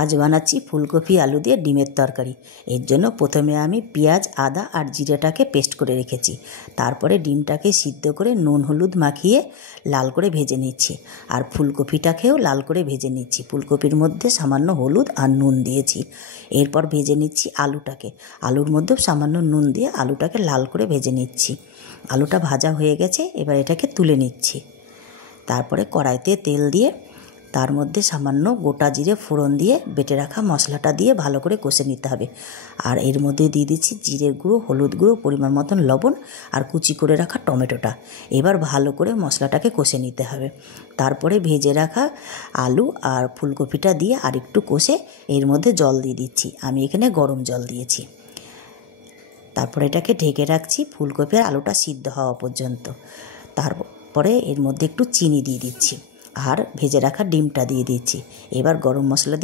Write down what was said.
আজ বানাচ্ছি ফুলকপি আলু দিয়ে ডিমের তরকারি। এর জন্য প্রথমে আমি পেঁয়াজ, আদা আর জিরেটাকে পেস্ট করে রেখেছি। তারপরে ডিমটাকে সিদ্ধ করে নুন হলুদ মাখিয়ে লাল করে ভেজে নিচ্ছি। আর ফুলকপিটাকেও লাল করে ভেজে নিচ্ছি। ফুলকপির মধ্যে সামান্য হলুদ আর নুন দিয়েছি। এরপর ভেজে নিচ্ছি আলুটাকে। আলুর মধ্যেও সামান্য নুন দিয়ে আলুটাকে লাল করে ভেজে নিচ্ছি। আলুটা ভাজা হয়ে গেছে, এবার এটাকে তুলে নিচ্ছি। তারপরে কড়াইতে তেল দিয়ে তার মধ্যে সামান্য গোটা জিরে ফোড়ন দিয়ে বেটে রাখা মশলাটা দিয়ে ভালো করে কষে নিতে হবে। আর এর মধ্যে দিয়ে দিচ্ছি জিরের গুঁড়ো, হলুদ গুঁড়ো, পরিমাণ মতন লবণ আর কুচি করে রাখা টমেটোটা। এবার ভালো করে মশলাটাকে কষে নিতে হবে। তারপরে ভেজে রাখা আলু আর ফুলকপিটা দিয়ে আর একটু কষে এর মধ্যে জল দিয়ে দিচ্ছি। আমি এখানে গরম জল দিয়েছি। তারপরে এটাকে ঢেকে রাখছি ফুলকপি আর আলুটা সিদ্ধ হওয়া পর্যন্ত। তারপরে এর মধ্যে একটু চিনি দিয়ে দিচ্ছি আর ভেজে রাখা ডিমটা দিয়ে দিচ্ছি। এবার গরম মশলা